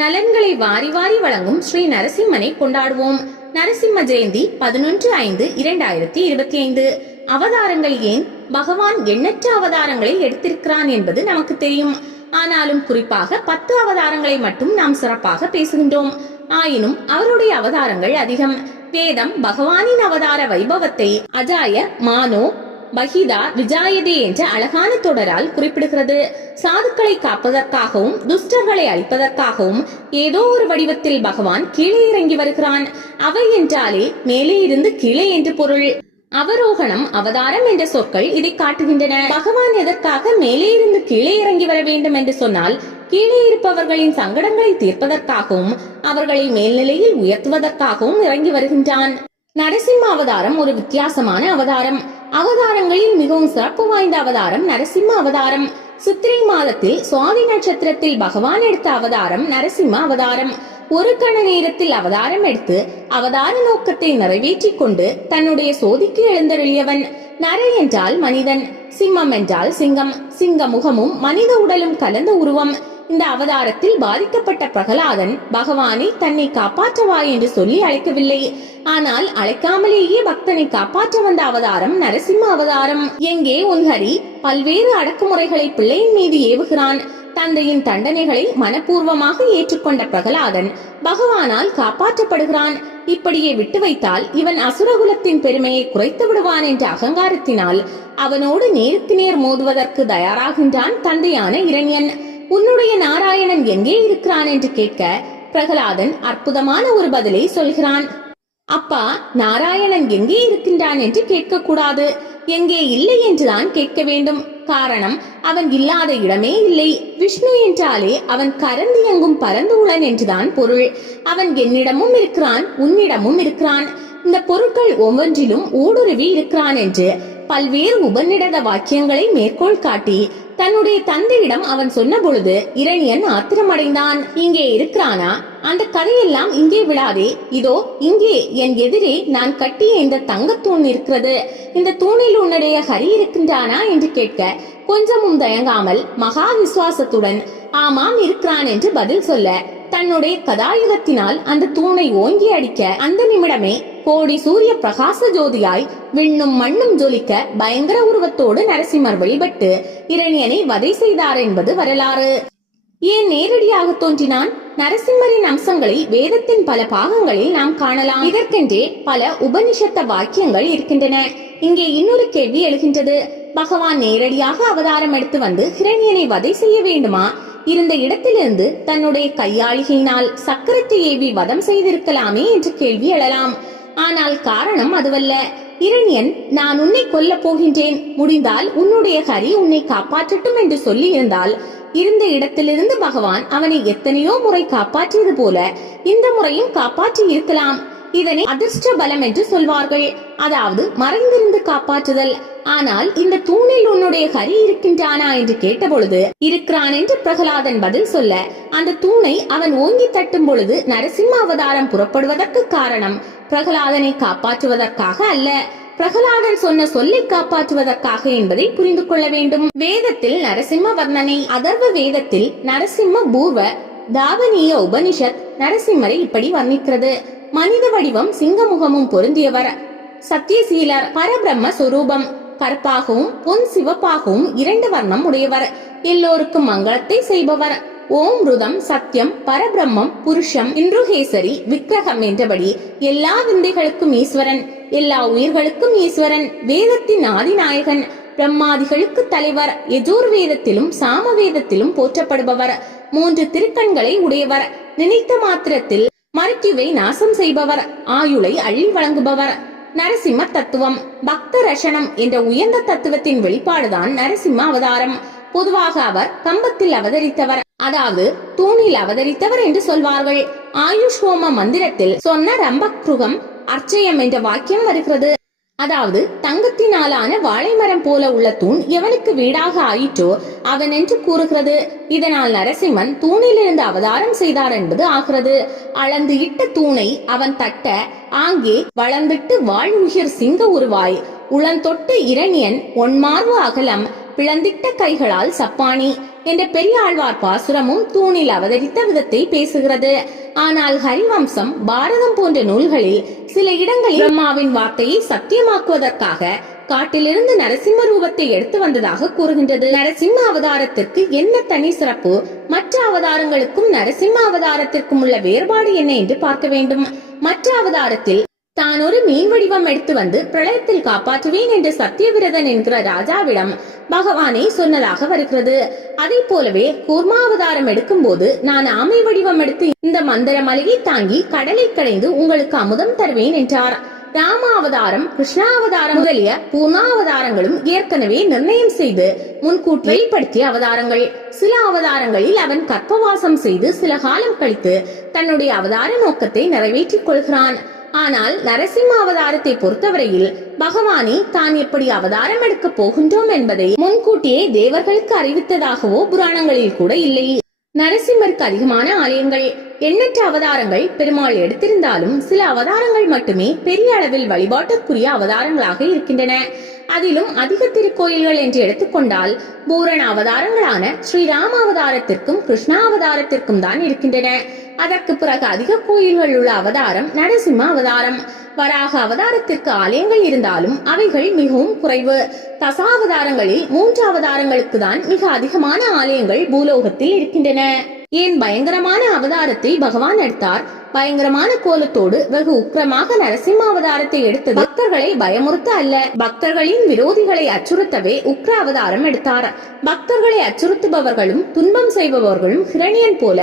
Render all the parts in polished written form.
நலன்களை வாரி வாரி வழங்கும் ஸ்ரீ நரசிம்மனை கொண்டாடுவோம். நரசிம்ம ஜெயந்தி 11/5/2025. அவதாரங்கள் ஏன்? பகவான் எண்ணற்ற அவதாரங்களை எடுத்திருக்கிறான் என்பது நமக்கு தெரியும். ஆனாலும் குறிப்பாக 10 அவதாரங்களை மட்டும் நாம் சிறப்பாக பேசுகின்றோம். ஆயினும் அவருடைய அவதாரங்கள் அதிகம். வேதம் பகவானின் அவதார வைபவத்தை அஜாய மானோ பகிதா விஜாயதே என்ற அழகான தொடரால் குறிப்பிடுகிறது. சாதுக்களை காப்பதற்காகவும் துஷ்டர்களை அழிப்பதற்காகவும் ஏதோ ஒரு வடிவத்தில் பகவான் கீழே இறங்கி வருகிறான். அவை என்றாலே மேலே இருந்து கீழே என்று பொருள். அவரோகணம், அவதாரம் என்ற சொற்கள் இதை காட்டுகின்றன. பகவான் எதற்காக மேலே இருந்து கீழே இறங்கி வர வேண்டும் என்று சொன்னால், கீழே இருப்பவர்களின் சங்கடங்களை தீர்ப்பதற்காகவும் அவர்களை மேல்நிலையில் உயர்த்துவதற்காகவும் இறங்கி வருகின்றான். நரசிம்ம அவதாரம் ஒரு வித்தியாசமான அவதாரம். அவதாரங்களில் மிகவும் சிறப்பு வாய்ந்த அவதாரம் நரசிம்ம அவதாரம். சித்திரை மாதத்தில் சுவாதி நட்சத்திரத்தில் பகவான் எடுத்த அவதாரம் நரசிம்ம அவதாரம். ஒரு கண நேரத்தில் அவதாரம் எடுத்து அவதார நோக்கத்தை நிறைவேற்றி கொண்டு தன்னுடைய சோதிக்கு எழுந்தருளியவன். நர என்றால் மனிதன், சிம்மம் என்றால் சிங்கம். சிங்க முகமும் மனித உடலும் கலந்த உருவம். இந்த அவதாரத்தில் பாதிக்கப்பட்ட பிரகலாதன் பகவானை தன்னை காப்பாற்றவா என்று சொல்லி அழைக்கவில்லை. ஆனால் அழைக்காமலேயே பக்தனை காப்பாற்ற வந்த அவதாரம் நரசிம்ம அவதாரம். எங்கே உன் ஹரி பல்வேறு அடக்குமுறைகளை பிள்ளையின் மீது ஏவுகிறான். தந்தையின் தண்டனைகளை மனப்பூர்வமாக ஏற்றுக்கொண்ட பிரகலாதன் பகவானால் காப்பாற்றப்படுகிறான். இப்படியே விட்டு வைத்தால் இவன் அசுரகுலத்தின் பெருமையை குறைத்து விடுவான் என்ற அகங்காரத்தினால் அவனோடு நேருக்கு நேர் மோதுவதற்கு தயாராகின்றான் தந்தையான இரண்யன். உன்னுடைய நாராயணன் எங்கே இருக்கிறான் என்று கேட்க பிரகலாதன் அற்புதமான ஒரு பதிலை சொல்கிறான். அப்பா, நாராயணன் எங்கே இருக்கின்றான் என்று கேட்க கூடாது, எங்கே இல்லை என்றுதான் கேட்க வேண்டும். காரணம், அவன் இல்லாத இடமே இல்லை. விஷ்ணு என்றாலே அவன் கரந்து எங்கும் பரந்து உளன் என்றுதான் பொருள். அவன் என்னிடமும் இருக்கிறான், உன்னிடமும் இருக்கிறான். இந்த பொருட்கள் ஒவ்வொன்றிலும் ஊடுருவி இருக்கிறான் என்று பல்வேறு உபநிடத வாக்கியங்களை மேற்கோள் காட்டி தன்னுடைய தந்தையிடம் அவன் சொன்ன பொழுது இரணியன் ஆத்திரமடைந்தான். இங்கே இருக்கிறானா? அந்த கதையெல்லாம் இங்கே விடாதே. இதோ இங்கே என் எதிரே நான் கட்டிய இந்த தங்கத்தூண் இருக்கிறது. இந்த தூணில் உன்னுடைய ஹரி இருக்கின்றானா என்று கேட்க கொஞ்சமும் தயங்காமல் மகா விசுவாசத்துடன் ஆமாம் இருக்கிறான் என்று பதில் சொல்ல தன்னுடைய கதாயுதத்தினால் அந்த தூணை ஓங்கி அடிக்க அந்த நிமிடமே கோடி சூரிய பிரகாச ஜோதியாய் விண்ணும் மண்ணும் ஜொலிக்க பயங்கர உருவத்தோடு நரசிம்மர் வழிபட்டு இரணியனை வதை செய்தார் என்பது வரலாறு. ஏன் நேரடியாக தோன்றினான்? நரசிம்மரின் அம்சங்களை வேதத்தின் பல பாகங்களில் நாம் காணலாம். இதற்கென்றே பல உபனிஷத்த வாக்கியங்கள் இருக்கின்றன. இங்கே இன்னொரு கேள்வி எழுகின்றது. பகவான் நேரடியாக அவதாரம் எடுத்து வந்து ஹிரண்யனை வதை செய்ய வேண்டுமா? இருந்த இடத்திலிருந்து தன்னுடைய கையாளிகையினால் சக்கரத்தை ஏவி வதம் செய்திருக்கலாமே என்று கேள்வி எழலாம். ஆனால் காரணம் அதுவல்ல. இரணியன், நான் உன்னை கொல்ல போகின்றேன், முடிந்தால் உன்னுடைய ஹரி உன்னை காப்பாற்றட்டும் என்று சொல்லி இருந்தால் இருந்த இடத்திலிருந்து பகவான் அவனை எத்தனையோ முறை காப்பாற்றியது போல இந்த முறையும் காப்பாற்றி இருக்கலாம். இதனை அதிர்ஷ்ட பலம் என்று சொல்வார்கள், அதாவது மறைந்திருந்து காப்பாற்றுதல். ஆனால் இந்த தூணில் உன்னுடைய ஹரி இருக்கின்றானா என்று கேட்டபொழுது இருக்கிறான் என்று பிரகலாதன் பதில் சொல்ல அந்த தூணை அவன் ஓங்கி தட்டும் பொழுது நரசிம்ம அவதாரம் புறப்படுவதற்கு காரணம் பிரகலாதனை காப்பாற்றுவதற்காக அல்ல, பிரகலாதன் சொன்ன சொல்லை காப்பாற்றுவதற்காக என்பதை புரிந்து கொள்ள வேண்டும். வேதத்தில் நரசிம்ம வர்ணனை. அதர்வ வேதத்தில் நரசிம்ம பூர்வ தாவனீய உபனிஷத் நரசிம்மரை இப்படி வர்ணிக்கிறது. மனித வடிவம், சிங்கமுகமும் பொருந்தியவர், சத்தியசீலர், பரபிரம்ம சொரூபம், கருப்பாகவும் பொன் சிவப்பாகவும் 2 வர்ணம் உடையவர், எல்லோருக்கும் மங்களத்தை செய்பவர், ஓம் ருதம் சத்தியம் பரபிரம்மம் புருஷம் இன்றுகேசரி விக்கிரகம் என்றபடி எல்லா விந்தைகளுக்கும் ஈஸ்வரன், எல்லா உயிர்களுக்கும் ஈஸ்வரன், வேதத்தின் ஆதிநாயகன், பிரம்மாதிகளுக்கு தலைவர், யஜுர்வேதத்திலும் சாம வேதத்திலும் போற்றப்படுபவர், 3 திருக்கண்களை உடையவர், நினைத்த மாத்திரத்தில் மருத்துவை நாசம் செய்பவர், ஆயுளை அள்ளி வழங்குபவர். நரசிம்ம தத்துவம் பக்த ரஷணம் என்ற உயர்ந்த தத்துவத்தின் வெளிப்பாடுதான் நரசிம்ம அவதாரம். பொதுவாக அவர் கம்பத்தில் அவதரித்தவர், அதாவது தூணில் அவதரித்தவர் என்று சொல்வார்கள். ஆயுஷ் ஹோம மந்திரத்தில் சொன்ன ரம்பக்ருகம் அர்ச்சயம் என்ற வாக்கியம் வருகிறது. அதாவது தங்கத்தினாலான வாழை மரம் போல உள்ள தூண் எவனுக்கு வீடாக ஆயிற்றோ அவன் என்று கூறுகிறது. இதனால் நரசிம்மன் தூணிலிருந்து அவதாரம் செய்தார் என்பது ஆகிறது. அளந்து இட்ட தூணை அவன் தட்ட ஆங்கே வளர்ந்திட்டு வாழ்வுகிர் சிங்க உருவாய் உளந்தொட்டு இரணியன் ஒன்மார்வு அகலம் பிளந்திட்ட கைகளால் சப்பானி என்ற பெரியாழ்வார் பாசுரமும் தூணில் அவதரித்த விதத்தை பேசுகிறது. ஆனால் ஹரிவம்சம், பாரதம் போன்ற நூல்களில் சில இடங்களில் பிரம்மாவின் வார்த்தையை சத்தியமாக்குவதற்காக காட்டிலிருந்து நரசிம்ம ரூபத்தை எடுத்து வந்ததாக கூறுகின்றது. நரசிம்ம அவதாரத்திற்கு என்ன தனி சிறப்பு, மற்ற அவதாரங்களுக்கும் நரசிம்ம அவதாரத்திற்கும் உள்ள வேறுபாடு என்ன என்று பார்க்க வேண்டும். மற்ற அவதாரத்தில் தான் ஒரு மீன் வடிவம் எடுத்து வந்து பிரளயத்தில் காப்பாற்றுவேன் என்று சத்தியவிரதன் என்கிற ராஜாவிடம் பகவானை சொன்னதாக வருகிறது. அதை போலவே கூர்மாவதாரம் எடுக்கும் போது நான் ஆமை வடிவம் எடுத்து இந்த மந்திர மலையை தாங்கி கடலை கடைந்து உங்களுக்கு அமுதம் தருவேன் என்றார். ராமாவதாரம், கிருஷ்ணாவதாரம் முதலிய பூர்ணாவதாரங்களும் ஏற்கனவே நிர்ணயம் செய்து முன்கூட்டி வெளிப்படுத்திய அவதாரங்கள். சில அவதாரங்களில் அவன் கற்பவாசம் செய்து சில காலம் கழித்து தன்னுடைய அவதார நோக்கத்தை நிறைவேற்றிக் கொள்கிறான். ஆனால் நரசிம்ம அவதாரத்தை பொறுத்தவரையில் பகவானே தான் எப்படி அவதாரம் எடுக்க போகின்றோம் என்பதை முன்கூட்டியே தேவர்களுக்கு அறிவித்ததாகவோ புராணங்களில் கூட இல்லை. நரசிம்மருக்கு அதிகமான ஆலயங்கள், எண்ணற்ற அவதாரங்கள் பெருமாள் எடுத்திருந்தாலும் சில அவதாரங்கள் மட்டுமே பெரிய அளவில் வழிபாட்டிற்குரிய அவதாரங்களாக இருக்கின்றன. அதிலும் அதிக திருக்கோயில்கள் என்று எடுத்துக்கொண்டால் பூரண அவதாரங்களான ஸ்ரீராம அவதாரத்திற்கும் கிருஷ்ணா அவதாரத்திற்கும் தான் இருக்கின்றன. அதற்கு பிறகு அதிக கோயில்கள் உள்ள அவதாரம் நரசிம்ம அவதாரம். வராக அவதாரத்திற்கு ஆலயங்கள் இருந்தாலும் அவைகள் மிகவும் குறைவு. தசாவதாரங்களில் 3 அவதாரங்களுக்கு தான் மிக அதிகமான ஆலயங்கள் பூலோகத்தில் இருக்கின்றன. ஏன் பயங்கரமான அவதாரத்தை பகவான் எடுத்தார்? பயங்கரமான கோலத்தோடு வெகு உக்கிரமாக நரசிம்ம அவதாரத்தை எடுத்தது பக்தர்களை பயமுறுத்த அல்ல, பக்தர்களின் விரோதிகளை அச்சுறுத்தவே உக்கிர அவதாரம் எடுத்தார். பக்தர்களை அச்சுறுத்துபவர்களும் துன்பம் செய்பவர்களும் ஹிரணியன் போல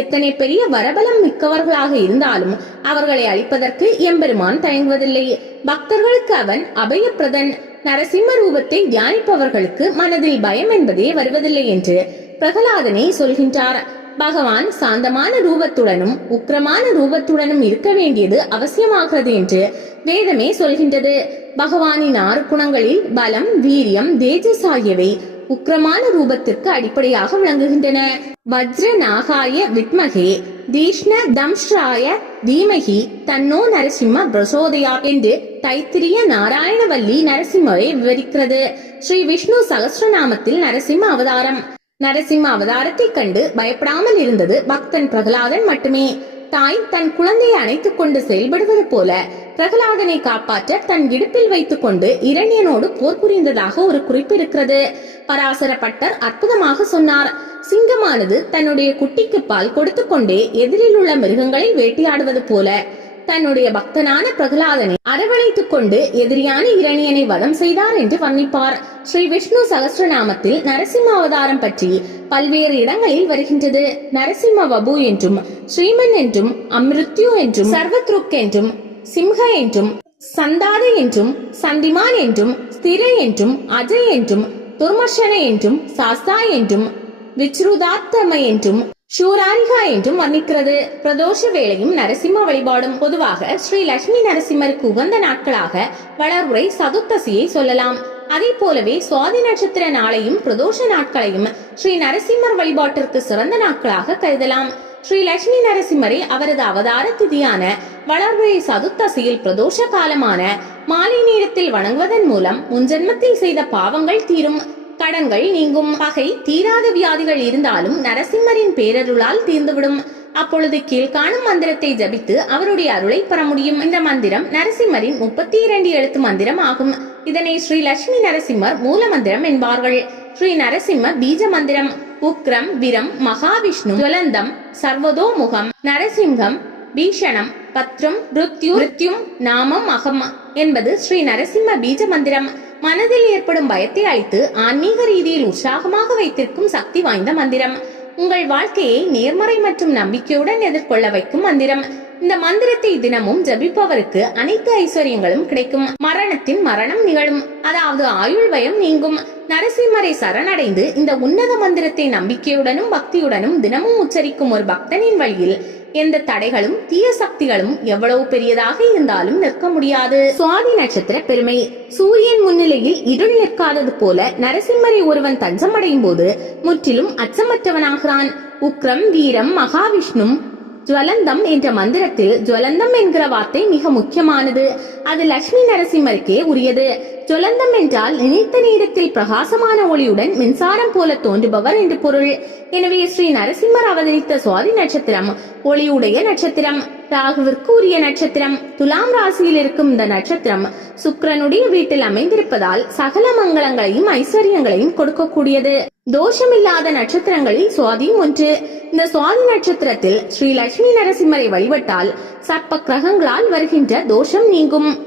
எத்தனை பெரிய வரபலம் மிக்கவர்களாக இருந்தாலும் அவர்களை அழிப்பதற்கு எம்பெருமான் தயங்குவதில்லை. பக்தர்களுக்கு அவன் அபயப்பிரதன். நரசிம்ம ரூபத்தை தியானிப்பவர்களுக்கு மனதில் பயம் என்பதே வருவதில்லை என்று பிரகலாதனை சொல்கின்றார். பகவான் சாந்தமான ரூபத்துடனும் உக்கிரமான ரூபத்துடனும் இருக்க வேண்டியது அவசியமாகிறது என்று வேதமே சொல்கின்றது. பகவானின் 6 குணங்களில் பலம், வீரியம், தேஜஸ் ஆகியவை உக்கிரமான ரூபத்திற்கு அடிப்படையாக விளங்குகின்றன. வஜ்ர நாகாய வித்மகே தீஷ்ண தம்ஷ்ராய தீமகி தன்னோ நரசிம்ம பிரசோதயா என்று தைத்திரிய நாராயணவல்லி நரசிம்மரை விவரிக்கிறது. ஸ்ரீ விஷ்ணு சகஸ்ரநாமத்தில் நரசிம்ம அவதாரம். நரசிம்ம அவதாரத்தை கண்டு பயப்படாமல் இருந்தது பக்தன் பிரகலாதன் மட்டுமே. தாய் தன் குழந்தையை அணைத்துக் கொண்டு செயல்படுவது போல பிரகலாதனை காப்பாற்ற தன் இடுப்பில் வைத்துக் கொண்டு இரணியனோடு போர் புரிந்ததாக ஒரு குறிப்பு இருக்கிறது. பராசர பட்டர் அற்புதமாக சொன்னார். சிங்கமானது தன்னுடைய குட்டிக்கு பால் கொடுத்து கொண்டே எதிரில் உள்ள மிருகங்களை வேட்டையாடுவது போல தன்னுடைய பக்தனான பிரகலாதனை அரவணைத்துக் கொண்டு எதிரியான இரணியனை வதம் செய்தார் என்று வர்ணிப்பார். ஸ்ரீ விஷ்ணு சகஸ்ரநாமத்தில் நரசிம்ம அவதாரம் பற்றி பல்வேறு இடங்களில் வருகின்றது. நரசிம்ம வபு என்றும், ஸ்ரீமன் என்றும், அமிருத்யு என்றும், சர்வத்ருக் என்றும், சிம்ஹ என்றும், சந்தாத என்றும், சந்திமான் என்றும், ஸ்திர என்றும், அஜய் என்றும், துர்மர்ஷன என்றும், சாஸ்தா என்றும், விச்ருதாத்தம என்றும், சூராரிகா என்றும் வர்ணிக்கிறது. பிரதோஷ வேளையும் நரசிம்ம வழிபாடும். பொதுவாக ஸ்ரீ லட்சுமி நரசிம்மருக்கு உகந்த நாட்களாக வளர்வுரை சதுர்த்தசியை சொல்லலாம். அதே போலவே சுவாதி நட்சத்திர நாளையும் பிரதோஷ நாட்களையும் ஸ்ரீ நரசிம்மர் வழிபாட்டிற்கு சிறந்த நாட்களாக கருதலாம். ஸ்ரீ லட்சுமி நரசிம்மரை அவரது அவதார திதியான வளர்வுரை சதுர்த்தசியில் பிரதோஷ காலமான மாலை நேரத்தில் வணங்குவதன் மூலம் முன்ஜென்மத்தில் செய்த பாவங்கள் தீரும், கடன்கள் நீங்கும். பகை தீராத வியாதிகள் இருந்தாலும் நரசிம்மரின் பேரருளால் தீர்ந்துவிடும். அப்பொழுது கீழ்காணும் மந்திரத்தை ஜபித்து அவருடைய அருளை பெற முடியும். இந்த மந்திரம் நரசிம்மரின் 32 எழுத்து மந்திரம் ஆகும். இதனை ஸ்ரீ லட்சுமி நரசிம்மர் மூல மந்திரம் என்பார்கள். ஸ்ரீ நரசிம்ம பீஜ மந்திரம் உக்ரம், விரம், மகாவிஷ்ணு, ஜுவலந்தம், சர்வதோமுகம், நரசிங்கம், பீஷணம், பத்ரம், ருத்யும், நாமம், அகம் என்பது ஸ்ரீ நரசிம்ம பீஜ மந்திரம். மனதில் ஏற்படும் பயத்தை அழித்து ஆன்மீக ரீதியில் உற்சாகமாக வைத்திருக்கும் சக்தி வாய்ந்த மந்திரம். உங்கள் வாழ்க்கையை நேர்மறை மற்றும் நம்பிக்கையுடன் எதிர்கொள்ள வைக்கும் மந்திரம். இந்த மந்திரத்தை தினமும் ஜபிப்பவருக்கு அனைத்து ஐஸ்வர்யங்களும் கிடைக்கும். மரணத்தின் மரணம் நிகழும், அதாவது ஆயுள் பயம் நீங்கும். நரசிம்மரை சரணடைந்து இந்த உன்னத மந்திரத்தை நம்பிக்கையுடனும் பக்தியுடனும் தினமும் உச்சரிக்கும் ஒரு பக்தனின் வழியில் எந்த தடைகளும் தீய சக்திகளும் எவ்வளவு பெரியதாக இருந்தாலும் நிற்க முடியாது. சுவாதி நட்சத்திர பெருமை. சூரியன் முன்னிலையில் இருள் நிற்காதது போல நரசிம்மரை ஒருவன் தஞ்சம் அடையும் போது முற்றிலும் அச்சமற்றவனாகிறான். உக்ரம், வீரம், மகாவிஷ்ணு, ஜுவலந்தம் என்ற மந்திரத்தில் ஜுவலந்தம் என்கிற வார்த்தை மிக முக்கியமானது. அது லட்சுமி நரசிம்மருக்கே உரியது. ஜுவலந்தம் என்றால் நினைத்த நேரத்தில் பிரகாசமான ஒளியுடன் மின்சாரம் போல தோன்றுபவர் என்று பொருள். எனவே ஸ்ரீ நரசிம்மர் அவதரித்த சுவாதி நட்சத்திரம் ஒளியுடைய நட்சத்திரம், ராகுவிற்கு உரிய நட்சத்திரம். துலாம் ராசியில் இருக்கும் இந்த நட்சத்திரம் சுக்கிரனுடைய வீட்டில் அமைந்திருப்பதால் சகல மங்களங்களையும் ஐஸ்வர்யங்களையும் கொடுக்கக்கூடியது. தோஷமில்லாத நட்சத்திரங்களில் சுவாதியும் ஒன்று. இந்த சுவாதி நட்சத்திரத்தில் ஸ்ரீ லட்சுமி நரசிம்மரை வழிபட்டால் சர்ப்ப கிரகங்களால் வருகின்ற தோஷம் நீங்கும்.